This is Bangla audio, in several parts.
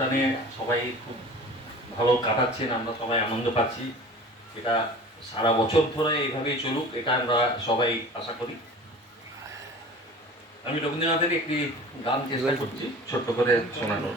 অনুষ্ঠানে সবাই খুব ভালো কাটাচ্ছেন, আমরা সবাই আনন্দ পাচ্ছি। এটা সারা বছর ধরে এইভাবেই চলুক, এটা আমরা সবাই আশা করি। আমি রবীন্দ্রনাথের একটি গান চেষ্টা করছি, ছোট্ট করে শোনানোর।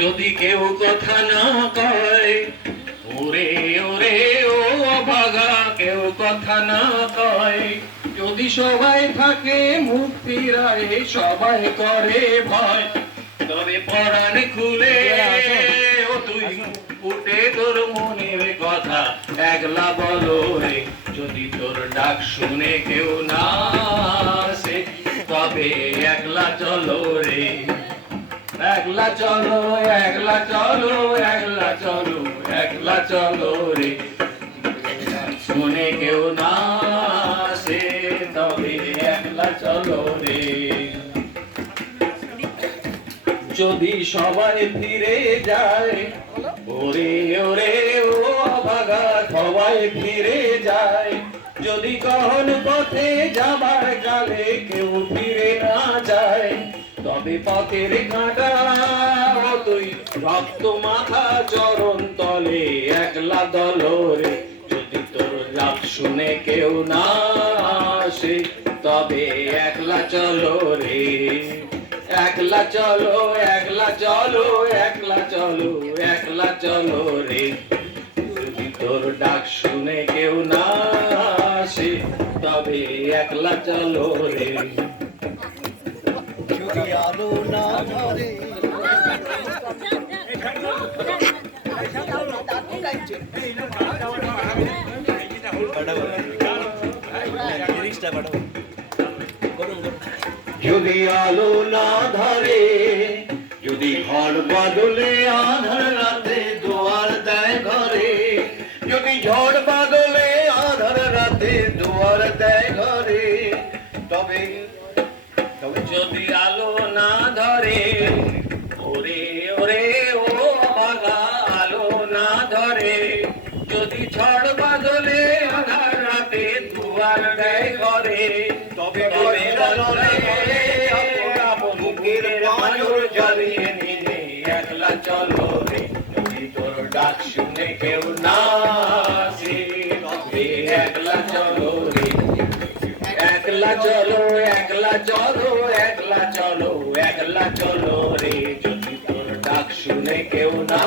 যদি কেউ কথা না কয়, ওরে ওরে, ও অভাগা, কেউ কথা না কয়। যদি সবাই থাকে মুক্তিরায় সবাই করে ভয়। তবে পরাণ খুলে ও তুই উঠে তোর মনের কথা, একলা বলো রে, যদি তোর ডাক শুনে কেউ না তবে একলা চলো রে। একলা চলো একলা চলো একলা চলো একলা চলো রে। শুনে কেউ না আসে, তবে একলা চলো রে। যদি সবাই ফিরে যায়, ওরে ওরে, ও ভাগা সবাই ফিরে যায়। যদি কখন পথে যাবার কালে পথের কাঁটা তুই রক্ত মাথা চরণ তলে, একলা দলরে। যদি তোর ডাক শুনে কেউ না আসে, তবে একলা চলো রে। একলা চলো একলা চলো একলা চলো একলা চলো রে। যদি তোর ডাক শুনে কেউ না আসে, তবে একলা চলো রে। যদি আলো না ধরে, যদি আলো ধরে যদি ঘর বাদলে আধার রাতে দোয়ার দেয় ঘরে, যদি ঝড় বাদলে আধার রাতে দোয়ার দেয় ঘরে, তবে যদি আলো না ধরে, ওরে ওরে, ও বাগা আলো না ধরে, যদি ঝড় বাদলে আধার রাতে দুয়ার দেয় ঘরে, তবে নিজে একলা চলো রে। তোর ডাক শুনে কেউ না চলো, একলা চলো একলা চলো রে। যদি তোর ডাক শুনে কেউ না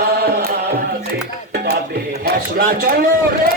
তবে হ্যাঁ চলো রে।